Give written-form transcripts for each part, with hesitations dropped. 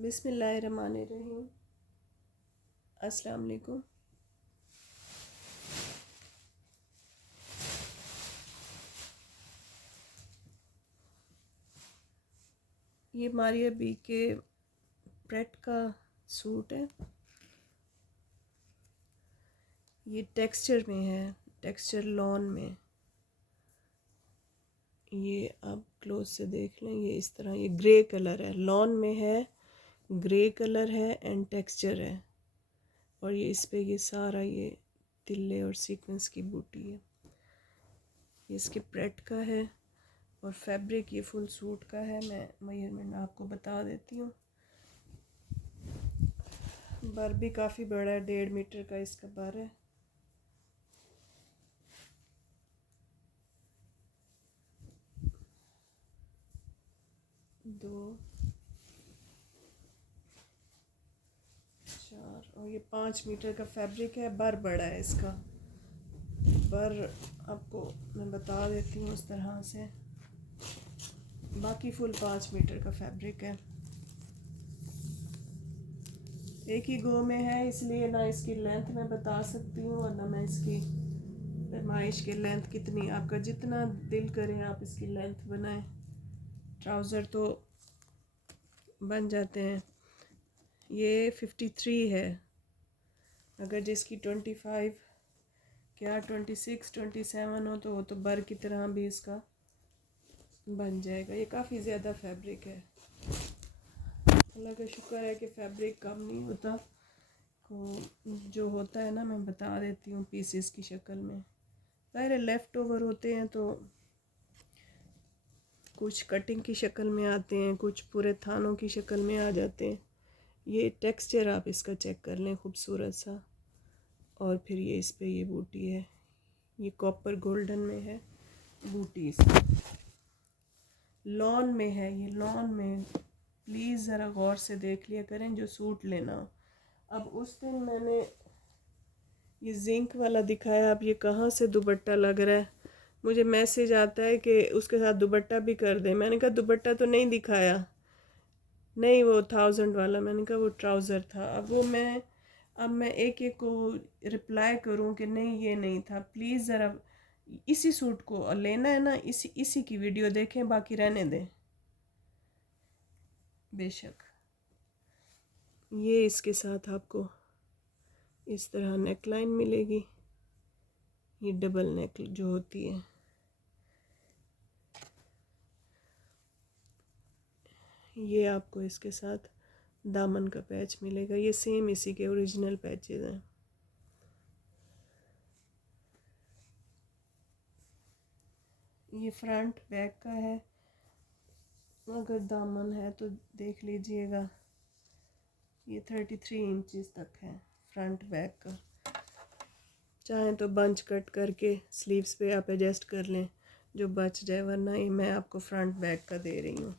बिस्मिल्लाहिर्रहमानिर्रहीम। अस्सलाम वालेकुम। ये मारिया बी के प्रेट का सूट है। ये टेक्सचर में है, टेक्सचर लॉन में। ये आप क्लोज से देख लें, ये इस तरह, ये ग्रे कलर है, लॉन में है, ग्रे कलर है एंड टेक्सचर है। और ये इस पे ये सारा ये तिल्ले और सीक्वेंस की बूटी है। ये इसके प्रेट का है और फैब्रिक ये फुल सूट का है। मैं मेजरमेंट आपको बता देती हूँ। बर भी काफ़ी बड़ा है, 1.5 मीटर का इसका बर है। दो, चार और ये 5 मीटर का फैब्रिक है। बर बड़ा है इसका। बर आपको मैं बता देती हूँ इस तरह से। बाकी फुल 5 मीटर का फैब्रिक है। एक ही गो में है, इसलिए ना इसकी लेंथ मैं बता सकती हूँ और ना मैं इसकी फरमाइश की लेंथ कितनी। आपका जितना दिल करे आप इसकी लेंथ बनाएं। ट्राउज़र तो बन जाते हैं। ये 53 है। अगर जिसकी 25 क्या 26 27 हो तो वो तो बर की तरह भी इसका बन जाएगा। ये काफ़ी ज़्यादा फैब्रिक है। अल्लाह का शुक्र है कि फैब्रिक कम नहीं होता। तो जो होता है ना मैं बता देती हूँ पीसेस की शक्ल में। ज़ाहिर लेफ़्ट ओवर होते हैं तो कुछ कटिंग की शक्ल में आते हैं, कुछ पूरे थानों की शक्ल में आ जाते हैं। ये टेक्सचर आप इसका चेक कर लें, खूबसूरत सा। और फिर ये इस पे ये बूटी है, ये कॉपर गोल्डन में है बूटी। इसकी लॉन में है, ये लॉन में। प्लीज़ ज़रा गौर से देख लिया करें जो सूट लेना हो। अब उस दिन मैंने ये जिंक वाला दिखाया, अब ये कहाँ से दुपट्टा लग रहा है। मुझे मैसेज आता है कि उसके साथ दुपट्टा भी कर दें। मैंने कहा दुपट्टा तो नहीं दिखाया, नहीं वो 1000 वाला। मैंने कहा वो ट्राउज़र था। अब मैं एक एक को रिप्लाई करूं कि नहीं ये नहीं था। प्लीज़ ज़रा इसी सूट को लेना है ना, इसी की वीडियो देखें, बाकी रहने दें। बेशक ये इसके साथ आपको इस तरह नेक लाइन मिलेगी। ये डबल नेक जो होती है, ये आपको इसके साथ दामन का पैच मिलेगा। ये सेम इसी के ओरिजिनल पैचेस हैं। ये फ्रंट बैक का है। अगर दामन है तो देख लीजिएगा, ये 33 इंचेस तक है फ्रंट बैक का। चाहें तो बंच कट करके स्लीव्स पे आप एडजस्ट कर लें जो बच जाए, वरना ये मैं आपको फ्रंट बैक का दे रही हूँ।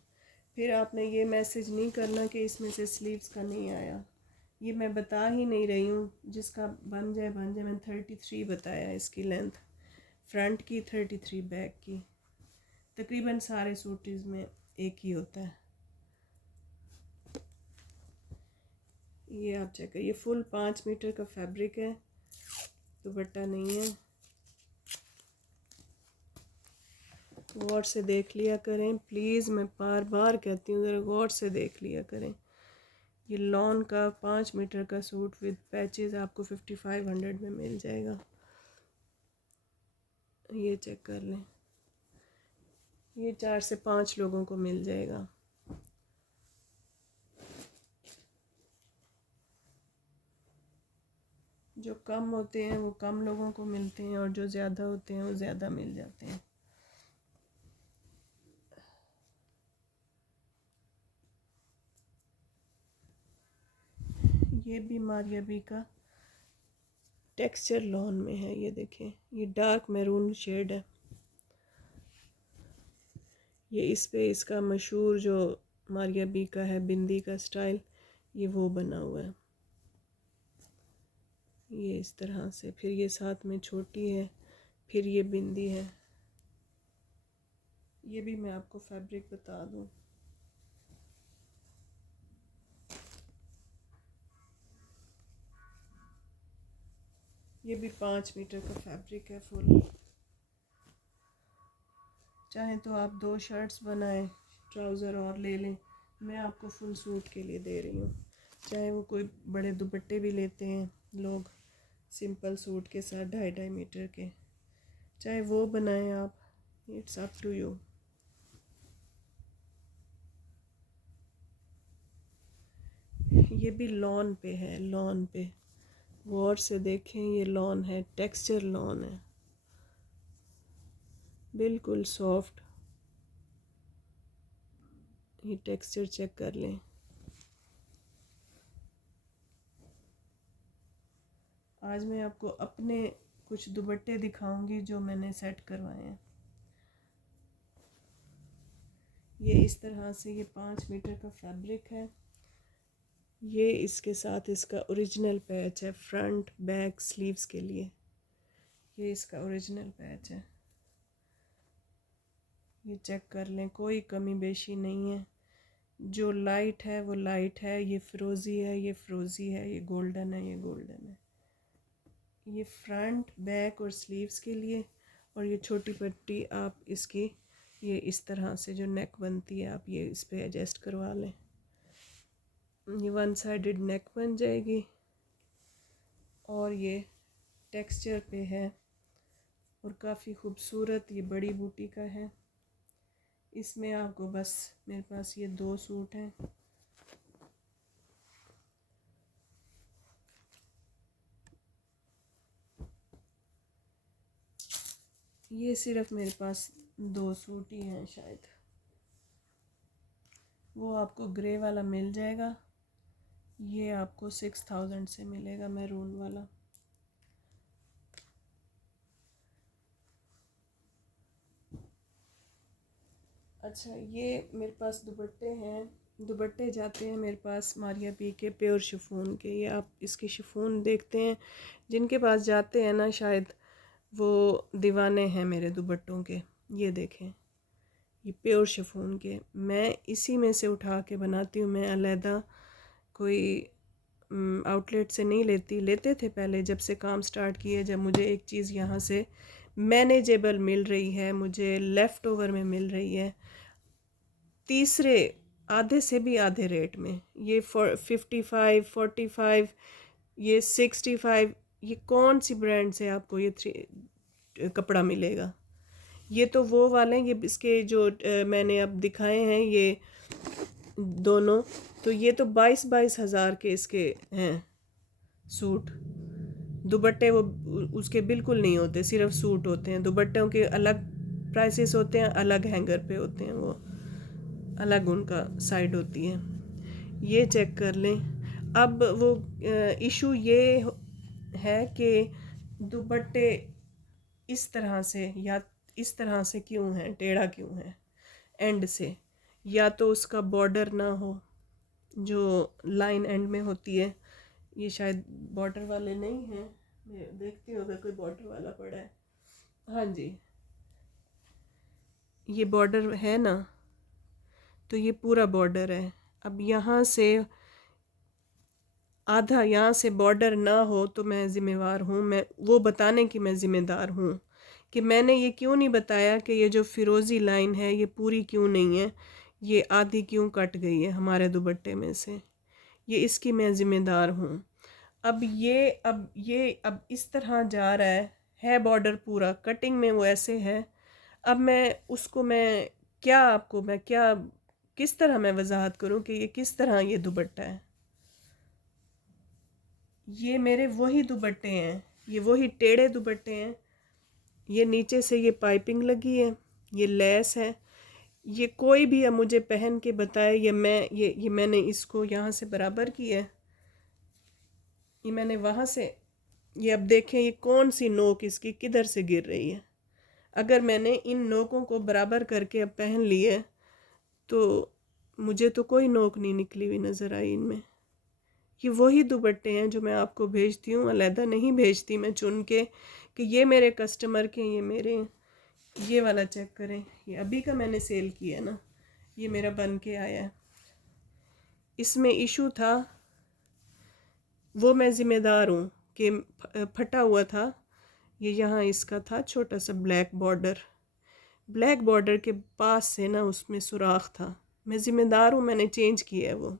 फिर आपने ये मैसेज नहीं करना कि इसमें से स्लीव्स का नहीं आया। ये मैं बता ही नहीं रही हूँ, जिसका बन जाए बन जाए। मैंने 33 बताया इसकी लेंथ फ्रंट की, 33 बैक की। तकरीबन सारे सूटीज़ में एक ही होता है। ये आप चेक करिए, फुल 5 मीटर का फैब्रिक है, दुपट्टा नहीं है। गौर से देख लिया करें प्लीज़, मैं बार बार कहती हूँ ज़रा गौर से देख लिया करें। ये लॉन का 5 मीटर का सूट विद पैचेस आपको 5500 में मिल जाएगा। ये चेक कर लें, ये 4 से 5 लोगों को मिल जाएगा। जो कम होते हैं वो कम लोगों को मिलते हैं और जो ज़्यादा होते हैं वो ज़्यादा मिल जाते हैं। ये भी मारिया बी का टेक्सचर लॉन में है। ये देखें, ये डार्क मैरून शेड है। ये इस पे इसका मशहूर जो मारिया बी का है बिंदी का स्टाइल, ये वो बना हुआ है। ये इस तरह से, फिर ये साथ में छोटी है, फिर ये बिंदी है। ये भी मैं आपको फैब्रिक बता दूं, ये भी 5 मीटर का फैब्रिक है फुल। चाहे तो आप 2 शर्ट्स बनाएं, ट्राउज़र और ले लें। मैं आपको फुल सूट के लिए दे रही हूँ। चाहे वो कोई बड़े दुपट्टे भी लेते हैं लोग सिंपल सूट के साथ 2.5 मीटर के, चाहे वो बनाएं आप, इट्स अप टू यू। ये भी लॉन पे है, लॉन पे गौर से देखें, ये लॉन है, टेक्सचर लॉन है, बिल्कुल सॉफ्ट। ये टेक्सचर चेक कर लें। आज मैं आपको अपने कुछ दुपट्टे दिखाऊंगी जो मैंने सेट करवाए हैं। ये इस तरह से, ये 5 मीटर का फैब्रिक है। ये इसके साथ इसका ओरिजिनल पैच है, फ्रंट बैक स्लीव्स के लिए। ये इसका ओरिजिनल पैच है, ये चेक कर लें, कोई कमी बेशी नहीं है। जो लाइट है वो लाइट है, ये फिरोज़ी है, ये फिरोज़ी है, ये गोल्डन है, ये गोल्डन है। ये फ्रंट बैक और स्लीव्स के लिए। और ये छोटी पट्टी आप इसकी, ये इस तरह से जो नेक बनती है आप ये इस पे एडजस्ट करवा लें। ये 1 साइडेड नेक बन जाएगी और ये टेक्सचर पे है और काफ़ी खूबसूरत ये बड़ी बूटी का है। इसमें आपको बस, मेरे पास ये 2 सूट हैं। ये सिर्फ मेरे पास 2 सूट ही हैं शायद। वो आपको ग्रे वाला मिल जाएगा, ये आपको 6000 से मिलेगा मैरून वाला। अच्छा, ये मेरे पास दुपट्टे हैं, दुपट्टे जाते हैं मेरे पास मारिया पी के प्योर शिफॉन के। ये आप इसकी शिफॉन देखते हैं, जिनके पास जाते हैं ना शायद वो दीवाने हैं मेरे दुपट्टों के। ये देखें, ये प्योर शिफॉन के, मैं इसी में से उठा के बनाती हूँ। मैं अलहदा कोई आउटलेट से नहीं लेती। लेते थे पहले जब से काम स्टार्ट किए, जब मुझे एक चीज़ यहाँ से मैनेजेबल मिल रही है, मुझे लेफ़्ट ओवर में मिल रही है, तीसरे आधे से भी आधे रेट में, ये 55 45, ये 65, ये कौन सी ब्रांड से आपको ये कपड़ा मिलेगा? ये तो वो वाले हैं, ये इसके जो मैंने अब दिखाए हैं ये दोनों, तो ये तो 22 हज़ार के इसके हैं सूट। दुपट्टे वो उसके बिल्कुल नहीं होते, सिर्फ सूट होते हैं। दुपट्टों के अलग प्राइसेस होते हैं, अलग हैंगर पे होते हैं, वो अलग उनका साइड होती है। ये चेक कर लें। अब वो इशू ये है कि दुपट्टे इस तरह से या इस तरह से क्यों है, टेढ़ा क्यों है एंड से, या तो उसका बॉर्डर ना हो जो लाइन एंड में होती है। ये शायद बॉर्डर वाले नहीं हैं, मैं देखती हूँ अगर कोई बॉर्डर वाला पड़ा है। हाँ जी, ये बॉर्डर है ना, तो ये पूरा बॉर्डर है। अब यहाँ से आधा, यहाँ से बॉर्डर ना हो तो मैं ज़िम्मेवार हूँ, मैं वो बताने की मैं ज़िम्मेदार हूँ कि मैंने ये क्यों नहीं बताया कि ये जो फिरोज़ी लाइन है ये पूरी क्यों नहीं है, ये आधी क्यों कट गई है हमारे दुपट्टे में से, ये इसकी मैं ज़िम्मेदार हूँ। अब इस तरह जा रहा है बॉर्डर पूरा कटिंग में वो ऐसे है। अब मैं उसको, मैं क्या आपको, मैं क्या किस तरह मैं वजाहत करूँ कि ये किस तरह ये दुपट्टा है। ये मेरे वही दुपट्टे हैं, ये वही टेढ़े दुपट्टे हैं। ये नीचे से ये पाइपिंग लगी है, ये लेस है। ये कोई भी अब मुझे पहन के बताए, ये मैंने इसको यहाँ से बराबर किया है, ये मैंने वहाँ से, ये अब देखें ये कौन सी नोक इसकी किधर से गिर रही है। अगर मैंने इन नोकों को बराबर करके अब पहन लिए तो मुझे तो कोई नोक नहीं निकली हुई नज़र आई इनमें। ये वही दुपट्टे हैं जो मैं आपको भेजती हूँ, अलहदा नहीं भेजती मैं चुन के कि ये मेरे कस्टमर के, ये मेरे। ये वाला चेक करें, ये अभी का मैंने सेल किया है ना, ये मेरा बन के आया है। इसमें इशू था, वो मैं ज़िम्मेदार हूँ कि फटा हुआ था। ये यहाँ इसका था छोटा सा ब्लैक बॉर्डर के पास से ना उसमें सुराख था। मैं ज़िम्मेदार हूँ, मैंने चेंज किया है वो।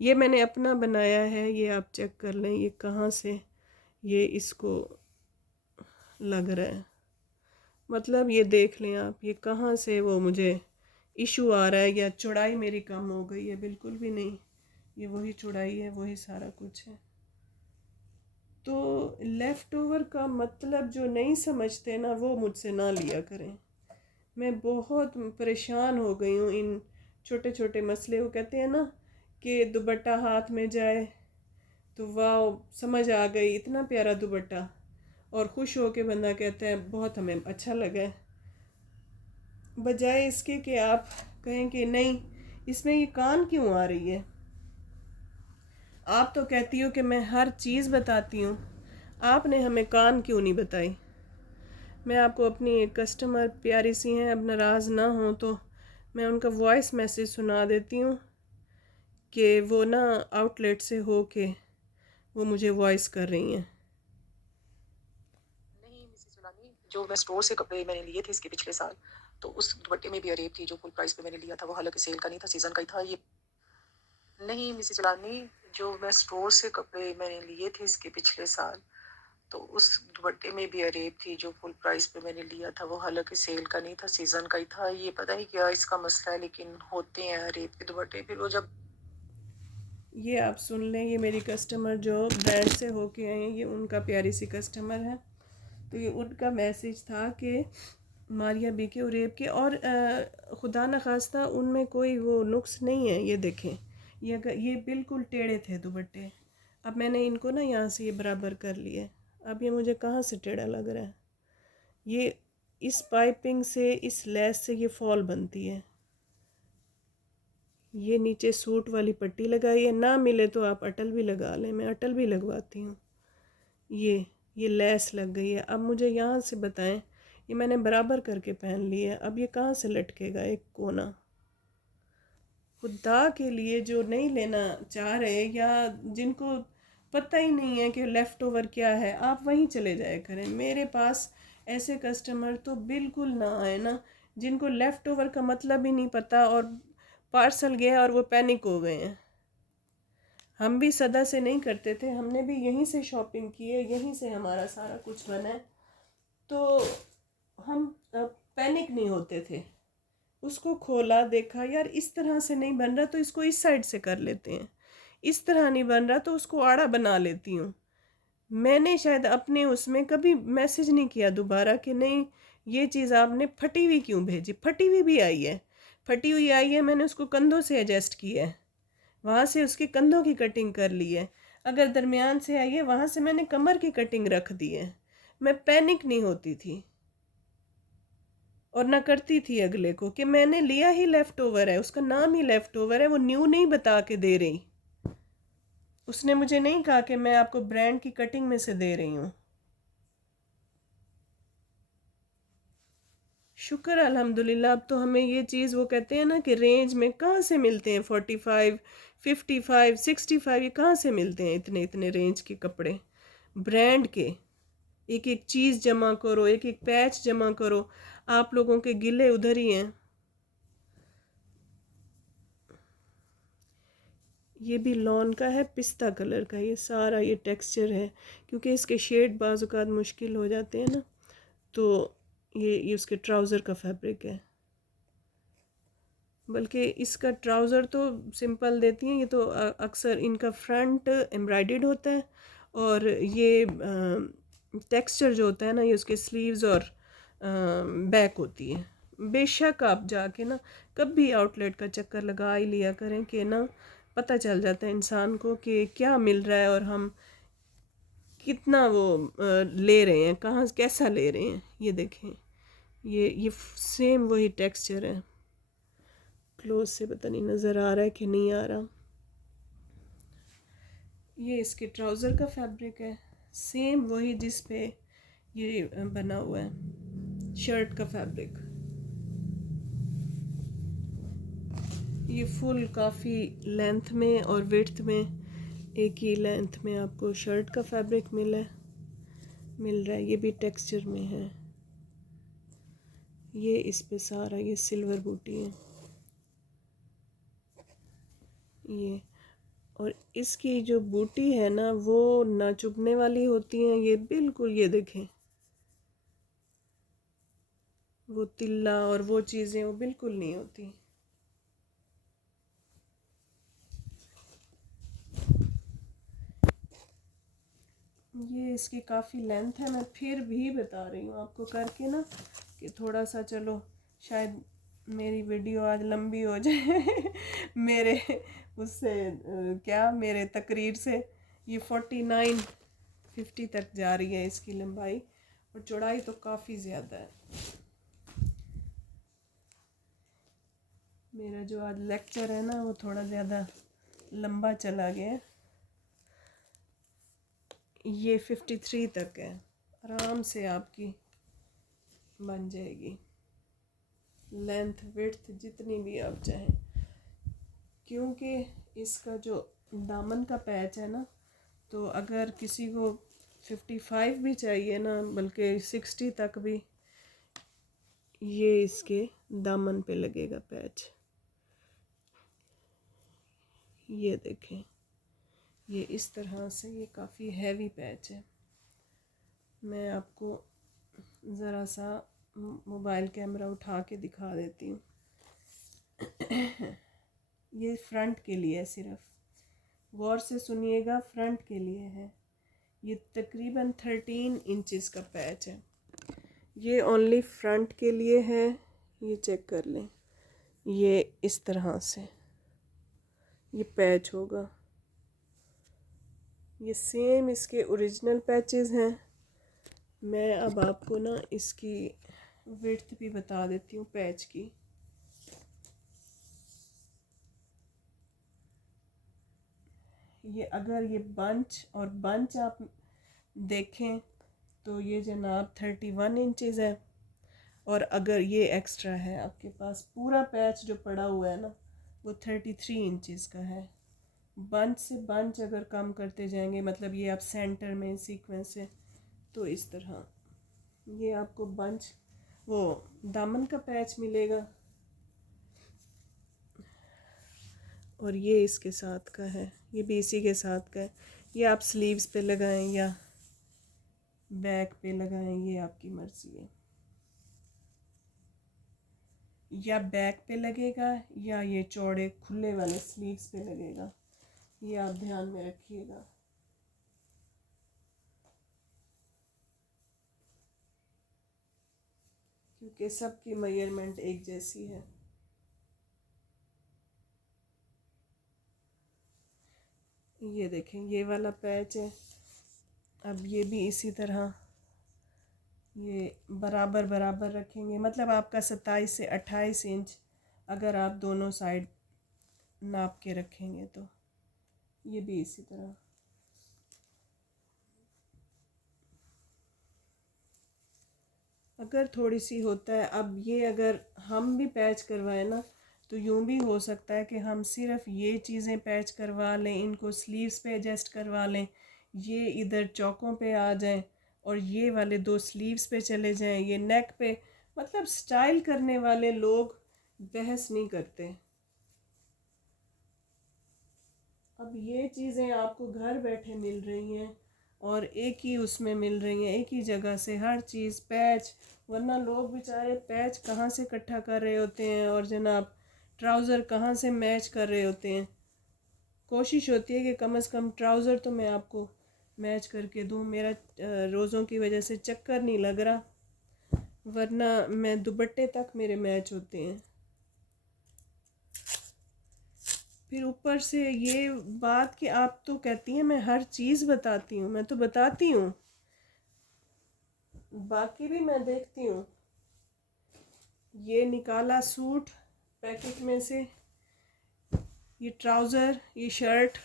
ये मैंने अपना बनाया है, ये आप चेक कर लें ये कहाँ से ये इसको लग रहा है। मतलब ये देख लें आप, ये कहाँ से वो मुझे इशू आ रहा है या चौड़ाई मेरी कम हो गई है। बिल्कुल भी नहीं, ये वही चौड़ाई है, वही सारा कुछ है। तो लेफ़्ट ओवर का मतलब जो नहीं समझते ना वो मुझसे ना लिया करें। मैं बहुत परेशान हो गई हूँ इन छोटे छोटे मसले। वो कहते हैं ना कि दुपट्टा हाथ में जाए तो वाह समझ आ गई, इतना प्यारा दुपट्टा, और खुश हो के बंदा कहता है बहुत हमें अच्छा लगा है, बजाय इसके कि आप कहें कि नहीं इसमें ये कान क्यों आ रही है। आप तो कहती हो कि मैं हर चीज़ बताती हूँ, आपने हमें कान क्यों नहीं बताई। मैं आपको अपनी एक कस्टमर प्यारी सी हैं, अब नाराज़ ना हो तो मैं उनका वॉइस मैसेज सुना देती हूँ कि वो ना आउटलेट से हो के वो मुझे वॉइस कर रही हैं। नहीं मिसेस जुलानी, जो मैं स्टोर से कपड़े मैंने लिए थे इसके पिछले साल, तो उस दुपट्टे में भी अरेब थी जो फुल प्राइस पे मैंने लिया था। वो हालांकि सेल का नहीं था, सीजन का ही था। ये नहीं मिसेस जुलानी, जो मैं स्टोर से कपड़े मैंने लिए थे इसके पिछले साल, तो उस दुपट्टे में भी अरेब थी जो फुल प्राइस पे मैंने लिया था। वो हालांकि सेल का नहीं था, सीजन का ही था। ये पता नहीं क्या इसका मसला है, लेकिन होते हैं अरेब के दुपट्टे। फिर वो जब ये आप सुन लें, ये मेरी कस्टमर जो ब्रांड से होके आई हैं, ये उनका प्यारी सी कस्टमर है। तो ये उनका मैसेज था कि मारिया बी के उरेब के, और खुदा न खास्ता उनमें कोई वो नुक्स नहीं है। ये देखें, ये बिल्कुल टेढ़े थे दुपट्टे। अब मैंने इनको ना यहाँ से ये बराबर कर लिए। अब ये मुझे कहाँ से टेढ़ा लग रहा है। ये इस पाइपिंग से, इस लेस से ये फॉल बनती है। ये नीचे सूट वाली पट्टी लगाई है, ना मिले तो आप अटल भी लगा लें, मैं अटल भी लगवाती हूँ। ये लेस लग गई है। अब मुझे यहाँ से बताएं, ये मैंने बराबर करके पहन लिया है, अब ये कहाँ से लटकेगा एक कोना। खुदा के लिए जो नहीं लेना चाह रहे या जिनको पता ही नहीं है कि लेफ़्ट ओवर क्या है, आप वहीं चले जाया करें। मेरे पास ऐसे कस्टमर तो बिल्कुल ना आए ना, जिनको लेफ़्ट ओवर का मतलब ही नहीं पता और पार्सल गया और वो पैनिक हो गए हैं। हम भी सदा से नहीं करते थे, हमने भी यहीं से शॉपिंग की है, यहीं से हमारा सारा कुछ बना है। तो हम पैनिक नहीं होते थे। उसको खोला, देखा यार इस तरह से नहीं बन रहा तो इसको इस साइड से कर लेते हैं, इस तरह नहीं बन रहा तो उसको आड़ा बना लेती हूँ। मैंने शायद अपने उसमें कभी मैसेज नहीं किया दोबारा कि नहीं ये चीज़ आपने फटी हुई क्यों भेजी। फटी हुई भी आई है, फटी हुई आई है, मैंने उसको कंधों से एडजस्ट किया है, वहाँ से उसके कंधों की कटिंग कर ली है। अगर दरमियान से आई है वहाँ से मैंने कमर की कटिंग रख दी है। मैं पैनिक नहीं होती थी और ना करती थी अगले को कि मैंने लिया ही लेफ़्ट ओवर है, उसका नाम ही लेफ़्ट ओवर है, वो न्यू नहीं बता के दे रही। उसने मुझे नहीं कहा कि मैं आपको ब्रांड की कटिंग में से दे रही हूँ। शुक्र अल्हम्दुलिल्लाह। अब तो हमें ये चीज़, वो कहते हैं ना कि रेंज में कहाँ से मिलते हैं 45, 55, 65, ये कहाँ से मिलते हैं इतने इतने रेंज के कपड़े ब्रांड के। एक एक चीज़ जमा करो, एक एक पैच जमा करो, आप लोगों के गिले उधर ही हैं। ये भी लॉन का है, पिस्ता कलर का, ये सारा ये टेक्सचर है, क्योंकि इसके शेड बाज़ औक़ात मुश्किल हो जाते हैं ना। तो ये उसके ट्राउज़र का फैब्रिक है, बल्कि इसका ट्राउज़र तो सिंपल देती हैं, ये तो अक्सर इनका फ्रंट एम्ब्रॉयडर्ड होता है और ये टेक्सचर जो होता है ना ये उसके स्लीव्स और बैक होती है। बेशक आप जाके ना कभी आउटलेट का चक्कर लगा ही लिया करें कि ना पता चल जाता है इंसान को कि क्या मिल रहा है और हम कितना वो ले रहे हैं, कहाँ कैसा ले रहे हैं। ये देखें, ये सेम वही टेक्सचर है। क्लोज से पता नहीं नज़र आ रहा है कि नहीं आ रहा। ये इसके ट्राउज़र का फैब्रिक है, सेम वही जिस पे ये बना हुआ है शर्ट का फैब्रिक। ये फुल काफ़ी लेंथ में और विड्थ में एक ही लेंथ में आपको शर्ट का फैब्रिक मिल रहा है। ये भी टेक्सचर में है। ये इस पे सारा ये सिल्वर बूटी है ये। और इसकी जो बूटी है ना वो ना चुभने वाली होती हैं। ये बिल्कुल, ये देखें, वो तिल्ला और वो चीज़ें वो बिल्कुल नहीं होती। ये इसकी काफ़ी लेंथ है। मैं फिर भी बता रही हूँ आपको करके ना कि थोड़ा सा, चलो शायद मेरी वीडियो आज लंबी हो जाए मेरे उससे क्या मेरे तकरीर से। ये 49-50 तक जा रही है इसकी लंबाई, और चौड़ाई तो काफ़ी ज़्यादा है। मेरा जो आज लेक्चर है ना वो थोड़ा ज़्यादा लंबा चला गया। ये 53 तक है, आराम से आपकी बन जाएगी, लेंथ विड्थ जितनी भी आप चाहें। क्योंकि इसका जो दामन का पैच है ना, तो अगर किसी को 55 भी चाहिए ना, बल्कि 60 तक भी, ये इसके दामन पे लगेगा पैच। ये देखें, ये इस तरह से, ये काफ़ी हैवी पैच है। मैं आपको ज़रा सा मोबाइल कैमरा उठा के दिखा देती हूँ ये फ्रंट के लिए है, सिर्फ गौर से सुनिएगा, फ्रंट के लिए है। ये तकरीबन 13 इंचेस का पैच है। ये ओनली फ्रंट के लिए है। ये चेक कर लें, ये इस तरह से ये पैच होगा। ये सेम इसके ओरिजिनल पैचेस हैं। मैं अब आपको ना इसकी विड्थ भी बता देती हूँ पैच की। ये अगर ये बंच आप देखें तो ये जनाब 31 इंचेस है। और अगर ये एक्स्ट्रा है आपके पास, पूरा पैच जो पड़ा हुआ है ना वो 33 इंचेस का है। बंच से बंच अगर कम करते जाएंगे, मतलब ये आप सेंटर में सीक्वेंस से, तो इस तरह ये आपको बंच वो दामन का पैच मिलेगा। और ये इसके साथ का है, ये भी इसी के साथ का है। ये आप स्लीव्स पे लगाएं या बैक पे लगाएं, ये आपकी मर्ज़ी है। या बैक पे लगेगा या ये चौड़े खुले वाले स्लीव्स पे लगेगा, ये आप ध्यान में रखिएगा। क्योंकि सबकी मेजरमेंट एक जैसी है। ये देखें, ये वाला पैच है। अब ये भी इसी तरह ये बराबर बराबर रखेंगे, मतलब आपका 27 से 28 इंच अगर आप दोनों साइड नाप के रखेंगे तो ये भी इसी तरह। अगर थोड़ी सी होता है, अब ये अगर हम भी पैच करवाएं ना, तो यूँ भी हो सकता है कि हम सिर्फ ये चीज़ें पैच करवा लें, इनको स्लीव्स पे एडजस्ट करवा लें, ये इधर चौकों पे आ जाएं और ये वाले दो स्लीव्स पे चले जाएं, ये नेक पे। मतलब स्टाइल करने वाले लोग बहस नहीं करते। अब ये चीज़ें आपको घर बैठे मिल रही हैं और एक ही उसमें मिल रही हैं, एक ही जगह से हर चीज़ पैच। वरना लोग बेचारे पैच कहाँ से इकट्ठा कर रहे होते हैं और जनाब ट्राउज़र कहाँ से मैच कर रहे होते हैं। कोशिश होती है कि कम से कम ट्राउज़र तो मैं आपको मैच करके दूँ। मेरा रोज़ों की वजह से चक्कर नहीं लग रहा, वरना मैं दुपट्टे तक मेरे मैच होते हैं। फिर ऊपर से ये बात कि आप तो कहती हैं मैं हर चीज़ बताती हूँ, मैं तो बताती हूँ, बाकी भी मैं देखती हूँ। ये निकाला सूट पैकेट में से, ये ट्राउज़र, ये शर्ट,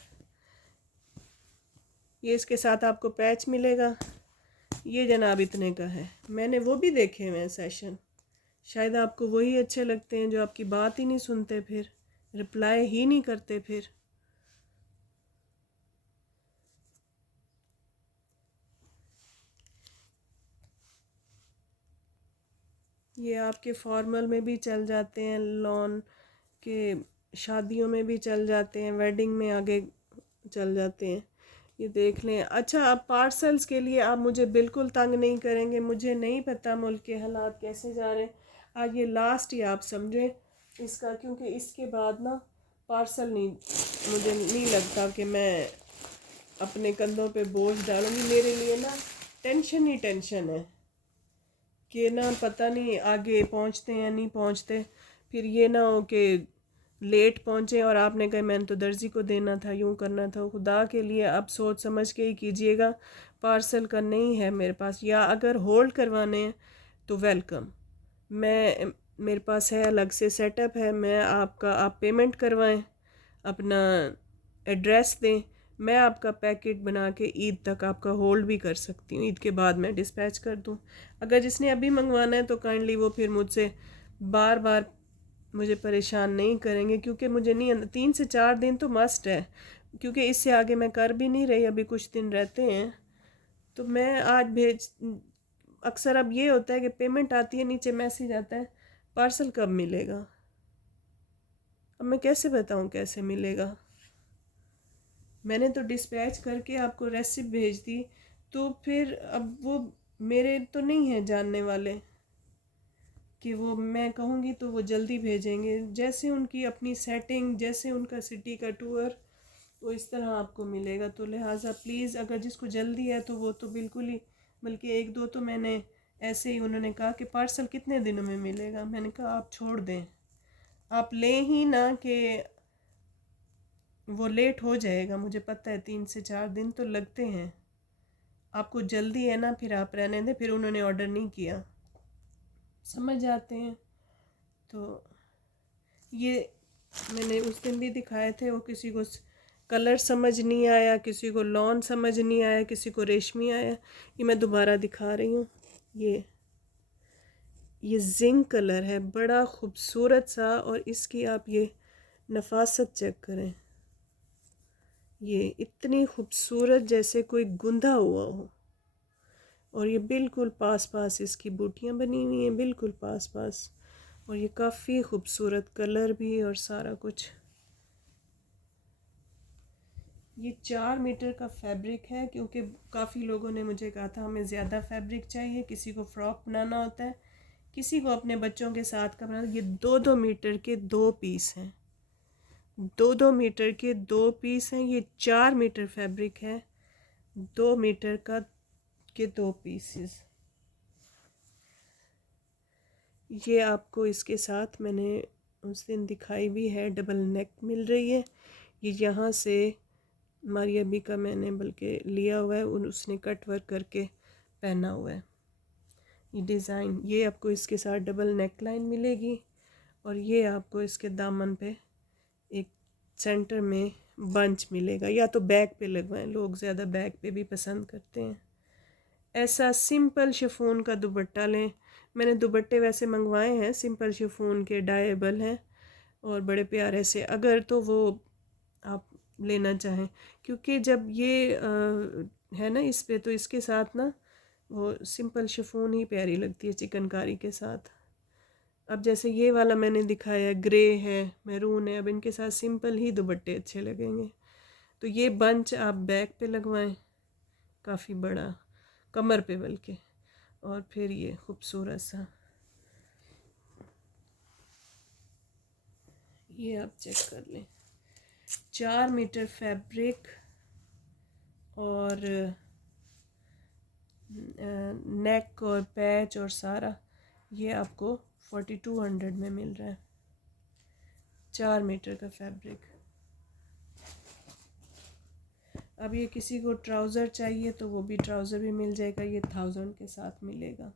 ये इसके साथ आपको पैच मिलेगा। ये जनाब इतने का है। मैंने वो भी देखे हुए हैं सेशन, शायद आपको वही अच्छे लगते हैं जो आपकी बात ही नहीं सुनते, फिर रिप्लाई ही नहीं करते। फिर ये आपके फॉर्मल में भी चल जाते हैं, लॉन के शादियों में भी चल जाते हैं, वेडिंग में आगे चल जाते हैं। ये देख लें। अच्छा, अब पार्सल्स के लिए आप मुझे बिल्कुल तंग नहीं करेंगे। मुझे नहीं पता मुल्क के हालात कैसे जा रहे हैं। आज ये लास्ट ही आप समझें इसका, क्योंकि इसके बाद ना पार्सल नहीं, मुझे नहीं लगता कि मैं अपने कंधों पे बोझ डालूंगी। मेरे लिए ना टेंशन ही टेंशन है कि ना पता नहीं आगे पहुंचते हैं नहीं पहुंचते, फिर ये ना हो कि लेट पहुंचे और आपने कहा मैंने तो दर्जी को देना था, यूं करना था। खुदा के लिए अब सोच समझ के ही कीजिएगा। पार्सल का नहीं है मेरे पास, या अगर होल्ड करवाने हैं तो वेलकम। मैं मेरे पास है, अलग से सेटअप है। मैं आपका, आप पेमेंट करवाएं, अपना एड्रेस दें, मैं आपका पैकेट बना के ईद तक आपका होल्ड भी कर सकती हूँ। ईद के बाद मैं डिस्पैच कर दूँ। अगर जिसने अभी मंगवाना है तो काइंडली वो फिर मुझसे बार बार मुझे परेशान नहीं करेंगे, क्योंकि मुझे नहीं, 3 से 4 दिन तो मस्ट है, क्योंकि इससे आगे मैं कर भी नहीं रही। अभी कुछ दिन रहते हैं तो मैं आज भेज, अक्सर अब ये होता है कि पेमेंट आती है, नीचे मैसेज आता है पार्सल कब मिलेगा। अब मैं कैसे बताऊँ कैसे मिलेगा। मैंने तो डिस्पैच करके आपको रेसिपी भेज दी, तो फिर अब वो मेरे तो नहीं है जानने वाले कि वो मैं कहूँगी तो वो जल्दी भेजेंगे। जैसे उनकी अपनी सेटिंग, जैसे उनका सिटी का टूर, वो इस तरह आपको मिलेगा। तो लिहाजा प्लीज़, अगर जिसको जल्दी है तो वो तो बिल्कुल ही, बल्कि एक दो तो मैंने ऐसे ही, उन्होंने कहा कि पार्सल कितने दिनों में मिलेगा। मैंने कहा आप छोड़ दें, आप लें ही ना, कि वो लेट हो जाएगा। मुझे पता है 3 से 4 दिन तो लगते हैं। आपको जल्दी है ना, फिर आप रहने दें। फिर उन्होंने ऑर्डर नहीं किया, समझ जाते हैं। तो ये मैंने उस दिन भी दिखाए थे, वो किसी को कलर समझ नहीं आया, किसी को लॉन समझ नहीं आया, किसी को रेशमी आया। ये मैं दोबारा दिखा रही हूँ। ये जिंक कलर है, बड़ा खूबसूरत सा, और इसकी आप ये नफासत चेक करें। ये इतनी खूबसूरत जैसे कोई गुंधा हुआ हो, और ये बिल्कुल पास पास इसकी बूटियाँ बनी हुई हैं, बिल्कुल पास पास। और ये काफ़ी खूबसूरत कलर भी और सारा कुछ। ये 4 मीटर का फैब्रिक है, क्योंकि काफ़ी लोगों ने मुझे कहा था हमें ज़्यादा फैब्रिक चाहिए, किसी को फ्रॉक बनाना होता है, किसी को अपने बच्चों के साथ का बनाना। ये 2-2 मीटर के 2 पीस हैं, 2-2 मीटर के 2 पीस हैं। ये 4 मीटर फैब्रिक है, 2 मीटर का के 2 पीसेस। ये आपको इसके साथ मैंने उस दिन दिखाई भी है, डबल नेक मिल रही है। ये यहाँ से मारिया बी का मैंने बल्कि लिया हुआ है, उसने कट वर्क करके पहना हुआ है। ये डिज़ाइन, ये आपको इसके साथ डबल नेक लाइन मिलेगी, और ये आपको इसके दामन पे एक सेंटर में बंच मिलेगा। या तो बैक पे लगवाएं, लोग ज़्यादा बैक पे भी पसंद करते हैं। ऐसा सिंपल शिफॉन का दुपट्टा लें। मैंने दुपट्टे वैसे मंगवाए हैं सिंपल शिफॉन के, डायबल हैं और बड़े प्यारे से, अगर तो वो आप लेना चाहें। क्योंकि जब ये है ना इस पे, तो इसके साथ ना वो सिंपल शिफॉन ही प्यारी लगती है चिकनकारी के साथ। अब जैसे ये वाला मैंने दिखाया, ग्रे है, मैरून है, अब इनके साथ सिंपल ही दुपट्टे अच्छे लगेंगे। तो ये बंच आप बैक पे लगवाएं, काफ़ी बड़ा, कमर पे बल्कि। और फिर ये खूबसूरत सा, ये आप चेक कर लें। 4 मीटर फैब्रिक और नेक और पैच और सारा, ये आपको 4200 में मिल रहा है। 4 मीटर का फैब्रिक। अब ये किसी को ट्राउज़र चाहिए तो वो भी ट्राउज़र भी मिल जाएगा, ये 1000 के साथ मिलेगा।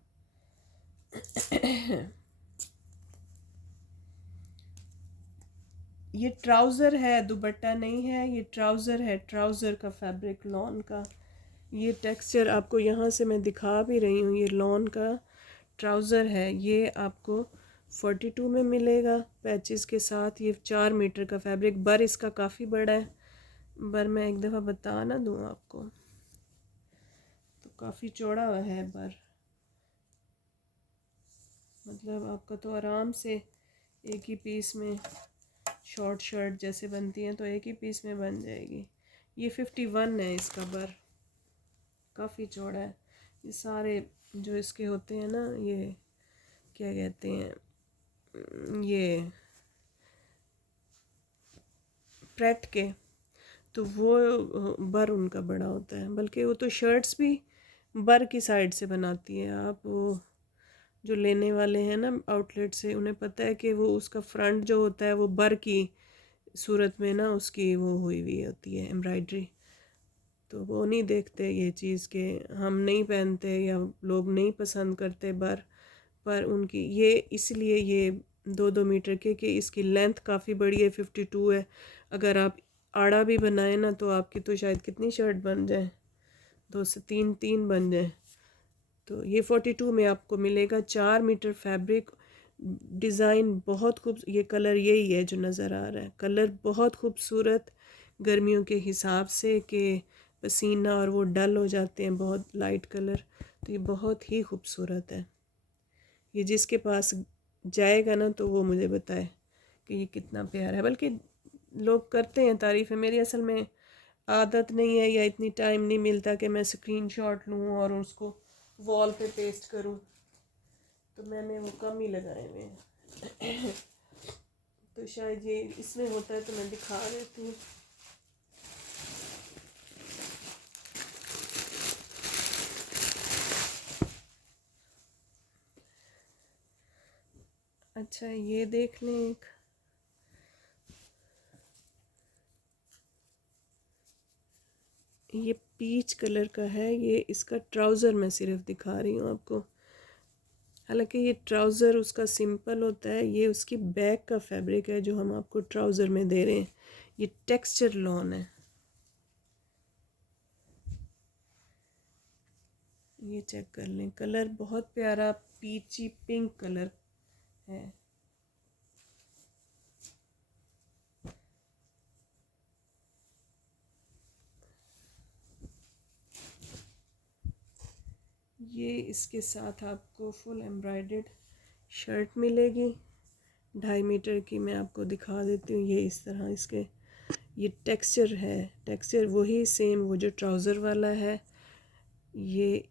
ये ट्राउज़र है, दुपट्टा नहीं है, ये ट्राउज़र है, ट्राउज़र का फैब्रिक लॉन का। ये टेक्सचर आपको यहाँ से मैं दिखा भी रही हूँ, ये लॉन का ट्राउज़र है। ये आपको 42 में मिलेगा पैचेस के साथ। ये 4 मीटर का फैब्रिक, बर इसका काफ़ी बड़ा है, बर मैं एक दफ़ा बता ना दूँ आपको, तो काफ़ी चौड़ा है बर। मतलब आपका तो आराम से एक ही पीस में शॉर्ट शर्ट जैसे बनती हैं तो एक ही पीस में बन जाएगी। ये 51 है इसका बर, काफ़ी चौड़ा है। ये सारे जो इसके होते हैं ना, ये क्या कहते हैं, ये प्रेट के, तो वो बर उनका बड़ा होता है। बल्कि वो तो शर्ट्स भी बर की साइड से बनाती है। आप वो जो लेने वाले हैं ना आउटलेट से, उन्हें पता है कि वो उसका फ्रंट जो होता है वो बर की सूरत में ना उसकी वो हुई हुई होती है एम्ब्रॉयडरी। तो वो नहीं देखते ये चीज़ के हम नहीं पहनते या लोग नहीं पसंद करते बर, पर उनकी ये इसलिए ये 2-2 मीटर के कि इसकी लेंथ काफ़ी बड़ी है, 52 है। अगर आप आड़ा भी बनाए ना तो आपकी तो शायद कितनी शर्ट बन जाए, 2 से 3 बन जाए। तो ये 42 में आपको मिलेगा। 4 मीटर फैब्रिक, डिज़ाइन बहुत खूब, ये कलर यही है जो नज़र आ रहा है, कलर बहुत खूबसूरत गर्मियों के हिसाब से कि पसीना और वो डल हो जाते हैं, बहुत लाइट कलर। तो ये बहुत ही खूबसूरत है। ये जिसके पास जाएगा ना तो वो मुझे बताए कि ये कितना प्यारा है। बल्कि लोग करते हैं तारीफ़ें, मेरी असल में आदत नहीं है या इतनी टाइम नहीं मिलता कि मैं स्क्रीनशॉट लूँ और उसको वॉल पे पेस्ट करूँ, तो मैंने वो कम ही लगाए हुए हैं। तो शायद ये इसमें होता है तो मैं दिखा देती हूँ। अच्छा ये देख लें, एक ये पीच कलर का है, ये इसका ट्राउज़र मैं सिर्फ दिखा रही हूँ आपको। हालांकि ये ट्राउज़र उसका सिंपल होता है, ये उसकी बैक का फैब्रिक है जो हम आपको ट्राउज़र में दे रहे हैं। ये टेक्सचर लॉन है। ये चेक कर लें, कलर बहुत प्यारा पीची पिंक कलर है। ये इसके साथ आपको फुल एम्ब्रॉयडर्ड शर्ट मिलेगी 2.5 मीटर की। मैं आपको दिखा देती हूँ। ये इस तरह इसके ये टेक्सचर है, टेक्सचर वही सेम वो जो ट्राउज़र वाला है। ये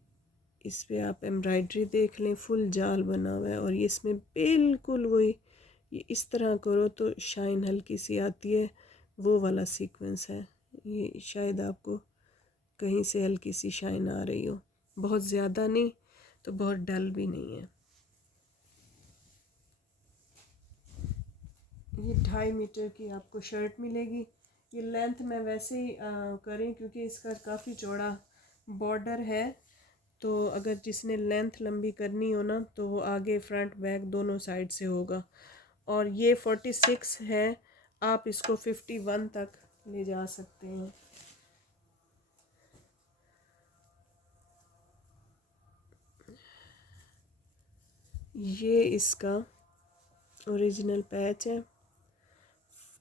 इस पे आप एम्ब्रॉयडरी देख लें, फुल जाल बना हुआ है और ये इसमें बिल्कुल वही, ये इस तरह करो तो शाइन हल्की सी आती है, वो वाला सीक्वेंस है। ये शायद आपको कहीं से हल्की सी शाइन आ रही हो, बहुत ज़्यादा नहीं तो बहुत डल भी नहीं है। ये 2.5 मीटर की आपको शर्ट मिलेगी। ये लेंथ मैं वैसे ही करें क्योंकि इसका काफ़ी चौड़ा बॉर्डर है, तो अगर जिसने लेंथ लंबी करनी हो ना तो वो आगे फ्रंट बैक दोनों साइड से होगा। और ये 46 है, आप इसको 51 तक ले जा सकते हैं। ये इसका ओरिजिनल पैच है,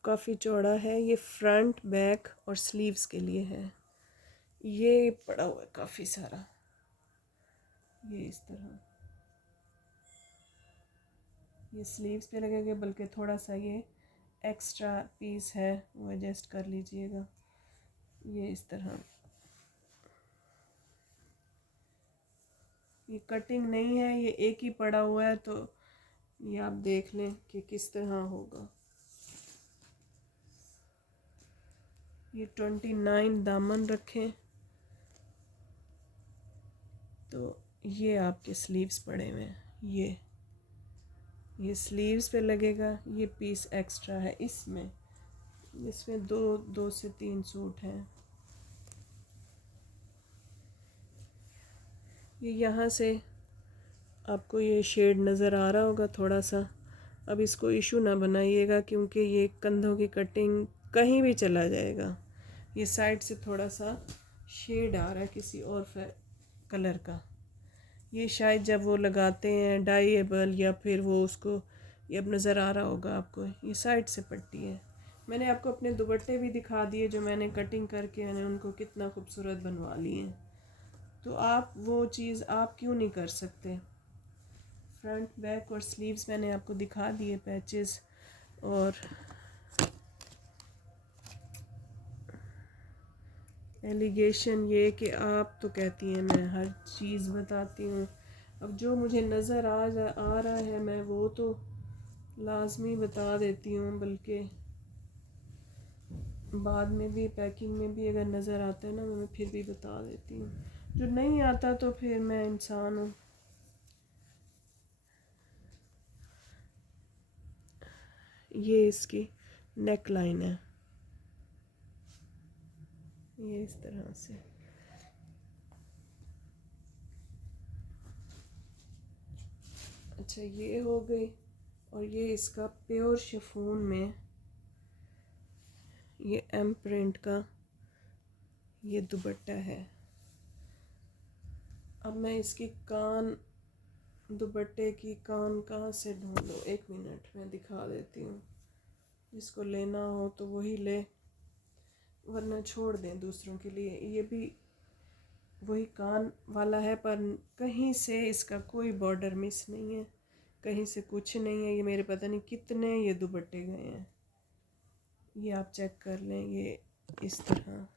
काफ़ी चौड़ा है। ये फ्रंट बैक और स्लीव्स के लिए है। ये पड़ा हुआ है काफ़ी सारा, ये इस तरह ये स्लीव्स पे लगेगा, बल्कि थोड़ा सा ये एक्स्ट्रा पीस है वो एडजस्ट कर लीजिएगा। ये इस तरह, ये कटिंग नहीं है, ये एक ही पड़ा हुआ है, तो ये आप देख लें कि किस तरह होगा। ये 29 दामन रखें तो ये आपके स्लीव्स पड़े हुए हैं। ये स्लीव्स पे लगेगा, ये पीस एक्स्ट्रा है इसमें। इसमें 2 से 3 सूट हैं। ये यहाँ से आपको ये शेड नज़र आ रहा होगा थोड़ा सा। अब इसको इशू ना बनाइएगा क्योंकि ये कंधों की कटिंग कहीं भी चला जाएगा। ये साइड से थोड़ा सा शेड आ रहा है किसी और कलर का। ये शायद जब वो लगाते हैं डाइएबल या फिर वो उसको, ये अब नज़र आ रहा होगा आपको, ये साइड से पट्टी है। मैंने आपको अपने दुपट्टे भी दिखा दिए जो मैंने कटिंग करके मैंने उनको कितना खूबसूरत बनवा लिए हैं। तो आप वो चीज़ आप क्यों नहीं कर सकते। फ्रंट बैक और स्लीव्स मैंने आपको दिखा दिए पैचेस। और एलिगेशन ये कि आप तो कहती हैं मैं हर चीज़ बताती हूँ, अब जो मुझे नज़र आ रहा है मैं वो तो लाजमी बता देती हूँ, बल्कि बाद में भी पैकिंग में भी अगर नज़र आता है ना मैं फिर भी बता देती हूँ, जो नहीं आता तो फिर मैं इंसान हूँ। ये इसकी नेक लाइन है, ये इस तरह से। अच्छा ये हो गई। और ये इसका प्योर शिफॉन में ये एम प्रिंट का ये दुपट्टा है। अब मैं इसकी कान, दुपट्टे की कान कहाँ से ढूंढूं, एक मिनट मैं दिखा देती हूँ, जिसको लेना हो तो वही ले वरना छोड़ दें दूसरों के लिए। ये भी वही कान वाला है पर कहीं से इसका कोई बॉर्डर मिस नहीं है, कहीं से कुछ नहीं है। ये मेरे पता नहीं कितने ये दुपट्टे गए हैं, ये आप चेक कर लें। ये इस तरह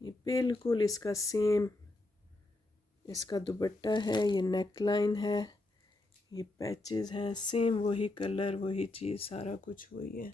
ये बिल्कुल इसका सेम इसका दुपट्टा है, ये नेक लाइन है, ये पैचेस हैं, सेम वही कलर वही चीज़ सारा कुछ वही है।